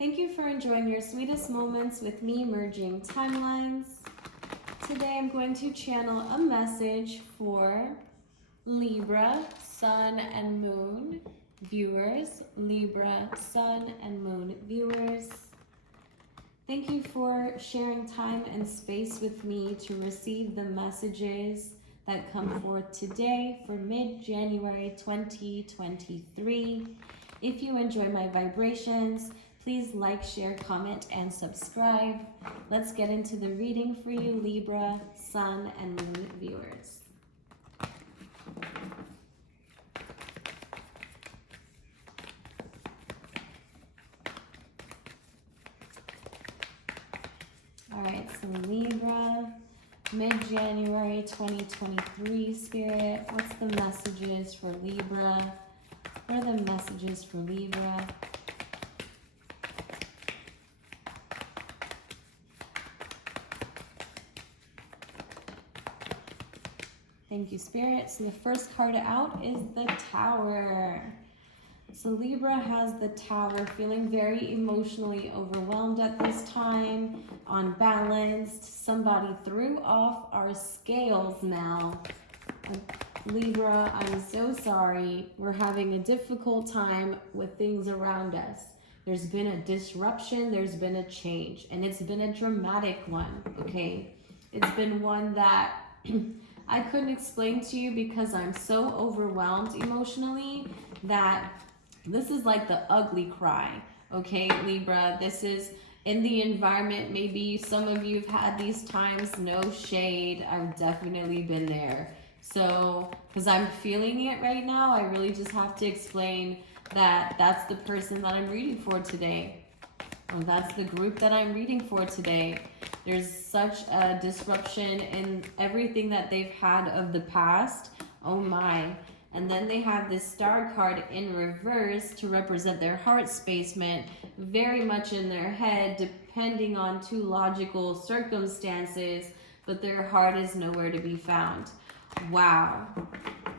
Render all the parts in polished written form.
Thank you for enjoying your sweetest moments with me, merging timelines. Today I'm going to channel a message for Libra, Sun and Moon viewers. Libra, Sun and Moon viewers. Thank you for sharing time and space with me to receive the messages that come forth today for mid-January 2023. If you enjoy my vibrations, please like, share, comment, and subscribe. Let's get into the reading for you, Libra, Sun, and Moon viewers. All right, so Libra, mid-January 2023, Spirit. What's the messages for Libra? What are the messages for Libra? Thank you, Spirit. So the first card out is the Tower. So Libra has the Tower, feeling very emotionally overwhelmed at this time, unbalanced. Somebody threw off our scales now. Libra, I'm so sorry. We're having a difficult time with things around us. There's been a disruption, there's been a change, and it's been a dramatic one, okay? It's been one that I couldn't explain to you because I'm so overwhelmed emotionally that this is like the ugly cry, okay, Libra? This is in the environment. Maybe some of you have had these times, no shade. I've definitely been there. So, because I'm feeling it right now, I really just have to explain that that's the person that I'm reading for today. Or that's the group that I'm reading for today. There's such a disruption in everything that they've had of the past. Oh my. And then they have this Star card in reverse to represent their heart spacement, very much in their head, depending on two logical circumstances, but their heart is nowhere to be found. Wow.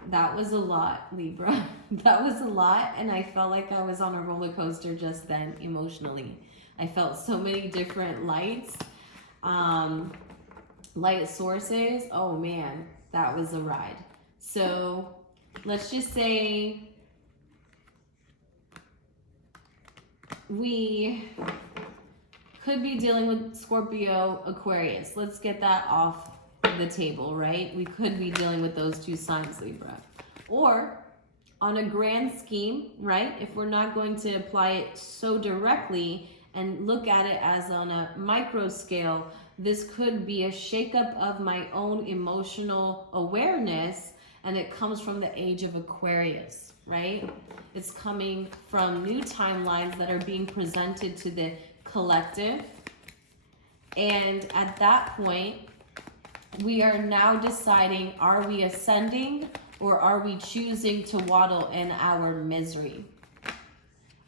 That was a lot, Libra. That was a lot, and I felt like I was on a roller coaster just then, emotionally. I felt so many different lights, light sources. Oh man, that was a ride. So let's just say we could be dealing with Scorpio, Aquarius. Let's get that off the table, right? We could be dealing with those two signs, Libra. Or on a grand scheme, right? If we're not going to apply it so directly and look at it as on a micro scale, this could be a shakeup of my own emotional awareness, and it comes from the age of Aquarius, right? It's coming from new timelines that are being presented to the collective. And at that point, we are now deciding, are we ascending or are we choosing to waddle in our misery?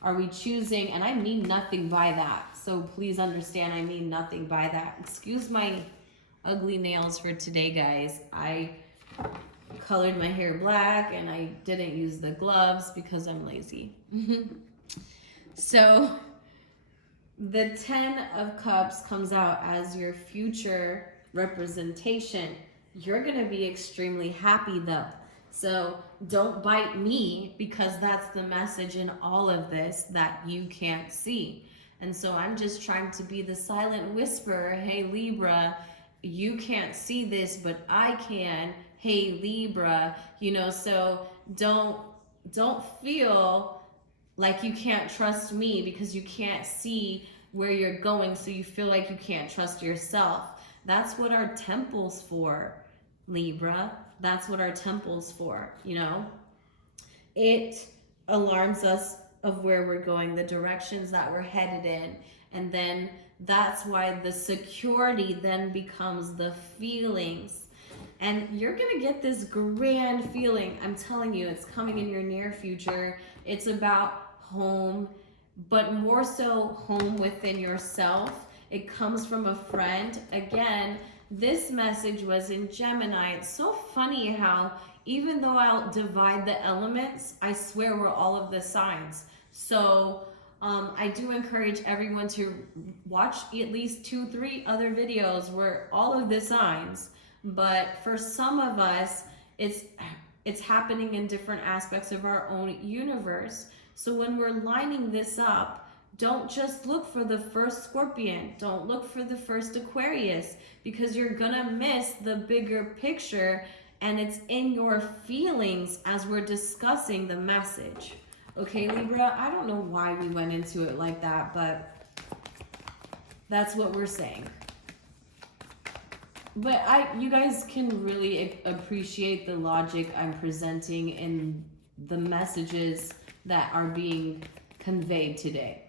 Are we choosing, and I mean nothing by that, so please understand I mean nothing by that. Excuse my ugly nails for today, guys. I colored my hair black and I didn't use the gloves because I'm lazy. So the 10 of Cups comes out as your future representation. You're gonna be extremely happy though. So don't bite me, because that's the message in all of this that you can't see. And so I'm just trying to be the silent whisperer. Hey Libra, you can't see this, but I can. Hey Libra, you know, so don't feel like you can't trust me because you can't see where you're going, so you feel like you can't trust yourself. That's what our temple's for, Libra. That's what our temple's for, you know? It alarms us of where we're going, the directions that we're headed in. And then that's why the security then becomes the feelings. And you're gonna get this grand feeling. I'm telling you, it's coming in your near future. It's about home, but more so home within yourself. It comes from a friend. Again, this message was in Gemini. It's so funny how even though I'll divide the elements, I swear we're all of the signs. So I do encourage everyone to watch at least 2-3 other videos where all of the signs, but for some of us, it's happening in different aspects of our own universe. So when we're lining this up, don't just look for the first Scorpion. Don't look for the first Aquarius, because you're gonna miss the bigger picture, and it's in your feelings as we're discussing the message. Okay, Libra, I don't know why we went into it like that, but that's what we're saying. But you guys can really appreciate the logic I'm presenting in the messages that are being conveyed today.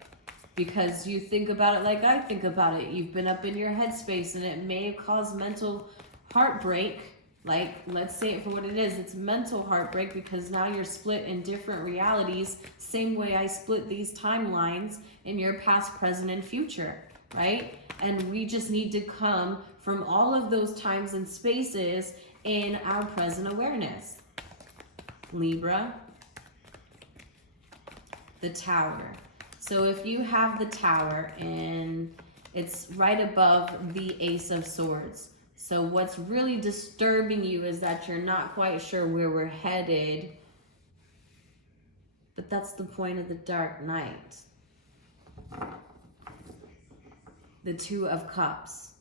Because you think about it like I think about it. You've been up in your headspace, and it may cause mental heartbreak. Like, let's say it for what it is. It's mental heartbreak, because now you're split in different realities, same way I split these timelines in your past, present, and future, right? And we just need to come from all of those times and spaces in our present awareness. Libra, the Tower. So if you have the Tower, and it's right above the Ace of Swords. So what's really disturbing you is that you're not quite sure where we're headed. But that's the point of the Dark Knight. The Two of Cups.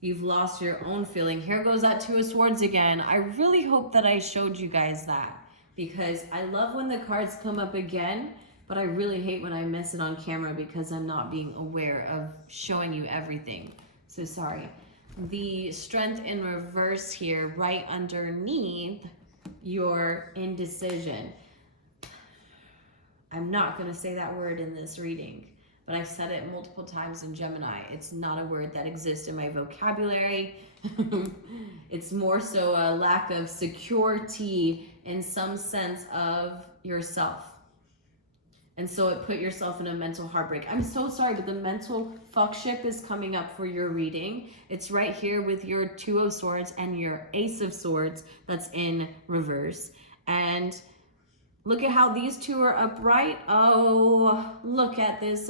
You've lost your own feeling. Here goes that Two of Swords again. I really hope that I showed you guys that, because I love when the cards come up again, but I really hate when I miss it on camera because I'm not being aware of showing you everything. So sorry. The Strength in reverse here, right underneath your indecision. I'm not going to say that word in this reading, but I've said it multiple times in Gemini. It's not a word that exists in my vocabulary. It's more so a lack of security in some sense of yourself. And so it put yourself in a mental heartbreak. I'm so sorry, but the mental fuck ship is coming up for your reading. It's right here with your Two of Swords and your Ace of Swords that's in reverse. And look at how these two are upright. Oh, look at this.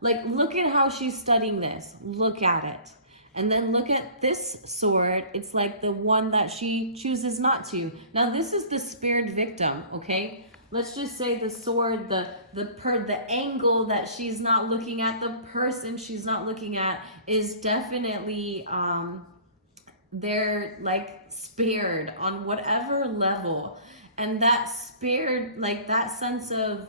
Look at how she's studying this. Look at it. And then look at this sword. It's like the one that she chooses not to. Now, this is the spared victim, okay? Let's just say the sword, the angle that she's not looking at, the person she's not looking at is definitely, they're like spared on whatever level. And that spared, like that sense of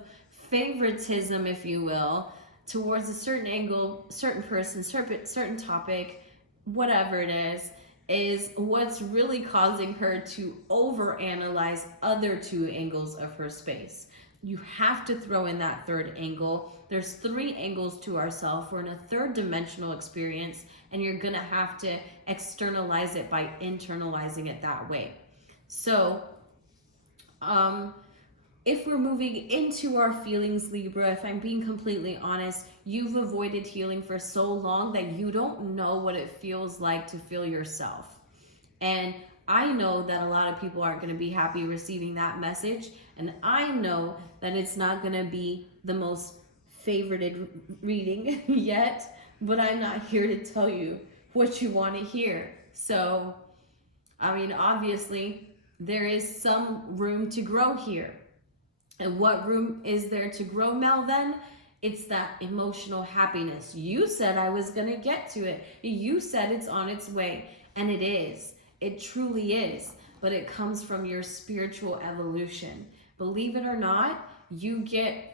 favoritism, if you will, towards a certain angle, certain person, certain topic, whatever it is what's really causing her to overanalyze other two angles of her space. You have to throw in that third angle. There's 3 angles to ourself. We're in a 3rd dimensional experience, and you're gonna have to externalize it by internalizing it that way. So, if we're moving into our feelings, Libra, if I'm being completely honest, you've avoided healing for so long that you don't know what it feels like to feel yourself. And I know that a lot of people aren't going to be happy receiving that message. And I know that it's not going to be the most favorited reading yet, but I'm not here to tell you what you want to hear. So, I mean, obviously, there is some room to grow here. And what room is there to grow, Mel, then? It's that emotional happiness. You said I was going to get to it. You said it's on its way. And it is. It truly is. But it comes from your spiritual evolution. Believe it or not, you get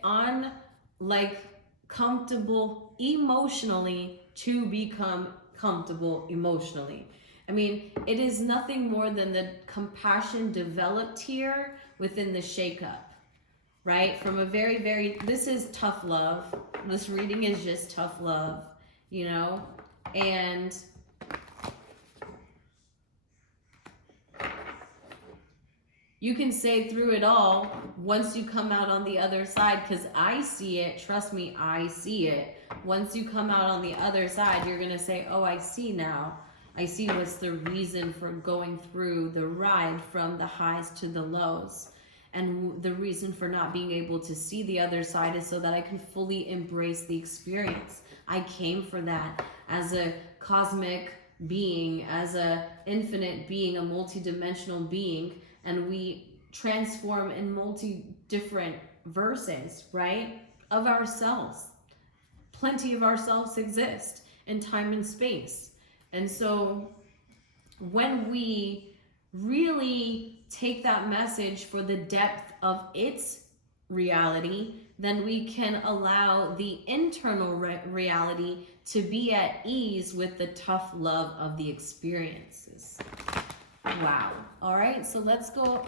comfortable emotionally to become comfortable emotionally. I mean, it is nothing more than the compassion developed here within the shakeup. Right? From a very, this is tough love. This reading is just tough love, you know? And you can say through it all, once you come out on the other side, because I see it, trust me, I see it. Once you come out on the other side, you're going to say, oh, I see now. I see what's the reason for going through the ride from the highs to the lows. And the reason for not being able to see the other side is so that I can fully embrace the experience. I came for that as a cosmic being, as a infinite being, a multi-dimensional being, and we transform in multi-different verses, right, of ourselves. Plenty of ourselves exist in time and space. And so when we really take that message for the depth of its reality, then we can allow the internal reality to be at ease with the tough love of the experiences. Wow. All right, so let's go.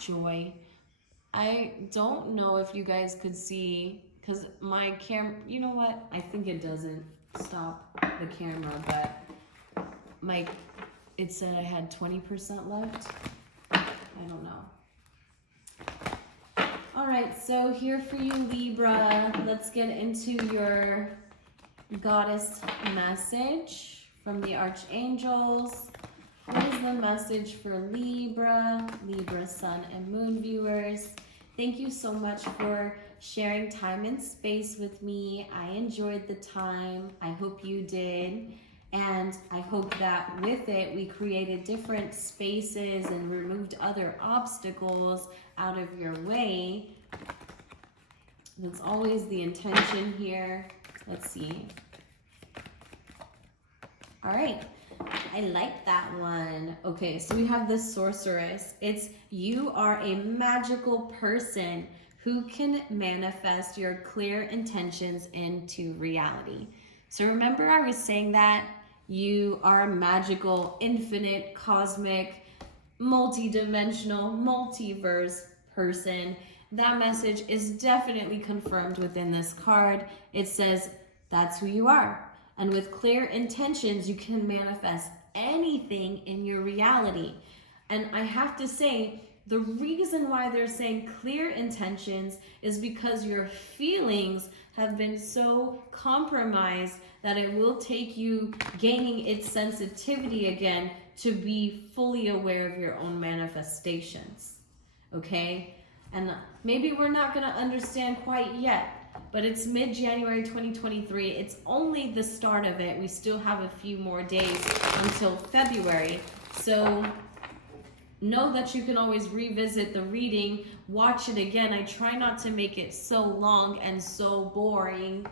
Joy. I don't know if you guys could see, because my camera, you know what? I think it doesn't stop the camera, but it said I had 20% left. I don't know. All right, so here for you, Libra. Let's get into your goddess message from the archangels. What is the message for Libra, Libra sun and moon viewers? Thank you so much for sharing time and space with me. I enjoyed the time. I hope you did. And I hope that with it, we created different spaces and removed other obstacles out of your way. That's always the intention here. Let's see. All right. I like that one. Okay, so we have the sorceress. It's you are a magical person who can manifest your clear intentions into reality. So remember I was saying that you are a magical, infinite, cosmic, multi-dimensional, multiverse person. That message is definitely confirmed within this card. It says that's who you are. And with clear intentions, you can manifest anything in your reality. And I have to say, the reason why they're saying clear intentions is because your feelings have been so compromised that it will take you gaining its sensitivity again to be fully aware of your own manifestations. Okay? And maybe we're not going to understand quite yet, but it's mid-January 2023. It's only the start of it. We still have a few more days until February. So know that you can always revisit the reading, watch it again. I try not to make it so long and so boring,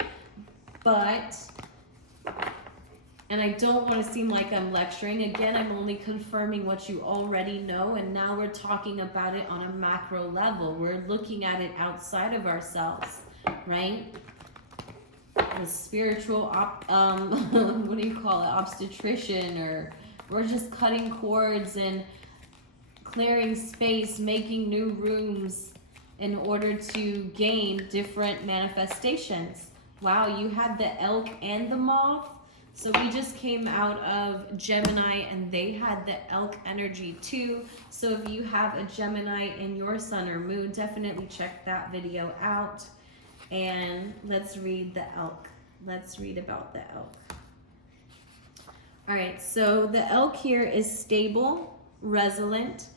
and I don't want to seem like I'm lecturing. Again, I'm only confirming what you already know, and now we're talking about it on a macro level. We're looking at it outside of ourselves, right? The spiritual, what do you call it, obstetrician, or we're just cutting cords and clearing space, making new rooms in order to gain different manifestations. Wow, you had the elk and the moth. So we just came out of Gemini and they had the elk energy too. So if you have a Gemini in your sun or moon, definitely check that video out. And let's read the elk. Let's read about the elk. All right, so the elk here is stable, resilient,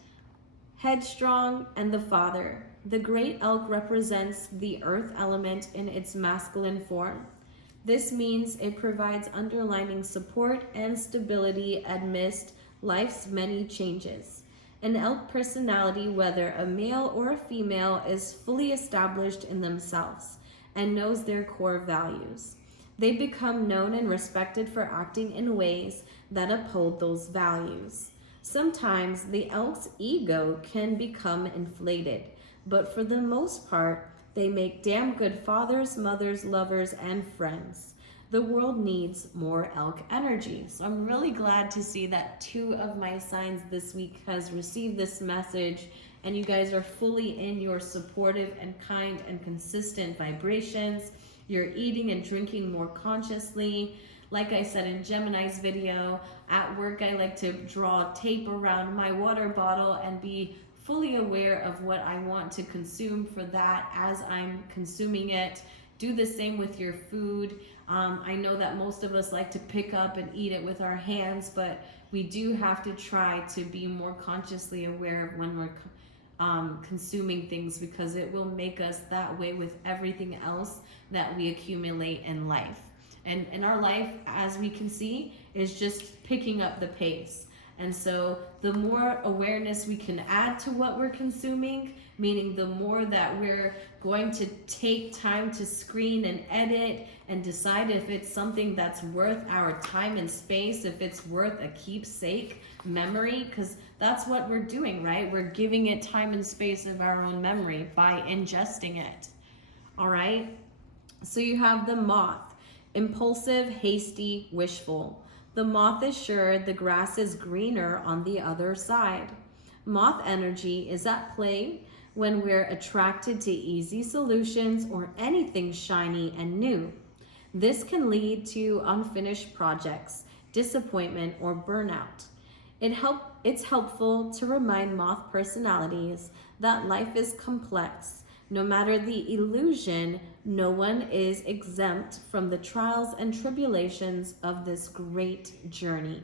headstrong, and the father. The great elk represents the earth element in its masculine form. This means it provides underlying support and stability amidst life's many changes. An elk personality, whether a male or a female, is fully established in themselves and knows their core values. They become known and respected for acting in ways that uphold those values. Sometimes the elk's ego can become inflated, but for the most part, they make damn good fathers, mothers, lovers, and friends. The world needs more elk energy. So I'm really glad to see that 2 of my signs this week has received this message, and you guys are fully in your supportive and kind and consistent vibrations. You're eating and drinking more consciously. Like I said in Gemini's video, at work I like to draw tape around my water bottle and be fully aware of what I want to consume for that as I'm consuming it. Do the same with your food. I know that most of us like to pick up and eat it with our hands, but we do have to try to be more consciously aware of when we're consuming things, because it will make us that way with everything else that we accumulate in life. And our life, as we can see, is just picking up the pace. And so the more awareness we can add to what we're consuming, meaning the more that we're going to take time to screen and edit and decide if it's something that's worth our time and space, if it's worth a keepsake memory, because that's what we're doing, right? We're giving it time and space of our own memory by ingesting it. All right? So you have the moth, impulsive, hasty, wishful. The moth is sure the grass is greener on the other side. Moth energy is at play when we're attracted to easy solutions or anything shiny and new. This can lead to unfinished projects, disappointment, or burnout. It's helpful to remind moth personalities that life is complex. No matter the illusion, no one is exempt from the trials and tribulations of this great journey.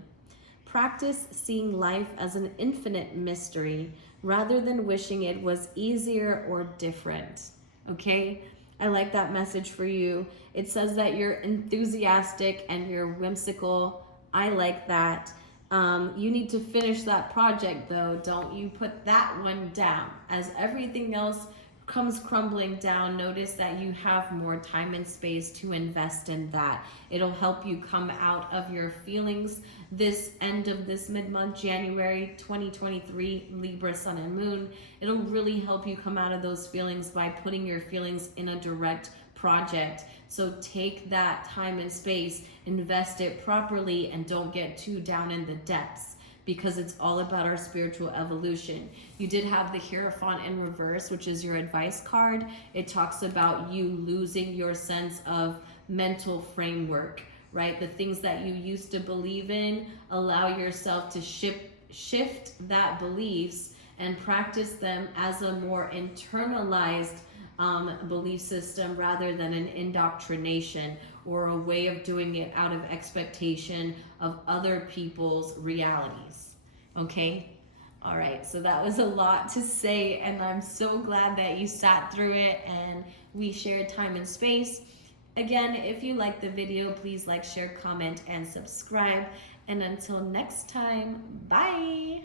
Practice seeing life as an infinite mystery rather than wishing it was easier or different. Okay? I like that message for you. It says that you're enthusiastic and you're whimsical. I like that. You need to finish that project though. Don't you put that one down. As everything else comes crumbling down, notice that you have more time and space to invest in that. It'll help you come out of your feelings this end of this mid-month, January 2023, Libra, Sun and Moon. It'll really help you come out of those feelings by putting your feelings in a direct project. So take that time and space, invest it properly, and don't get too down in the depths, because it's all about our spiritual evolution. You did have the Hierophant in reverse, which is your advice card. It talks about you losing your sense of mental framework, right? The things that you used to believe in, allow yourself to shift that beliefs and practice them as a more internalized belief system rather than an indoctrination or a way of doing it out of expectation of other people's realities. Okay? All right, so that was a lot to say, and I'm so glad that you sat through it and we shared time and space. Again, if you liked the video, please like, share, comment, and subscribe. And until next time, bye!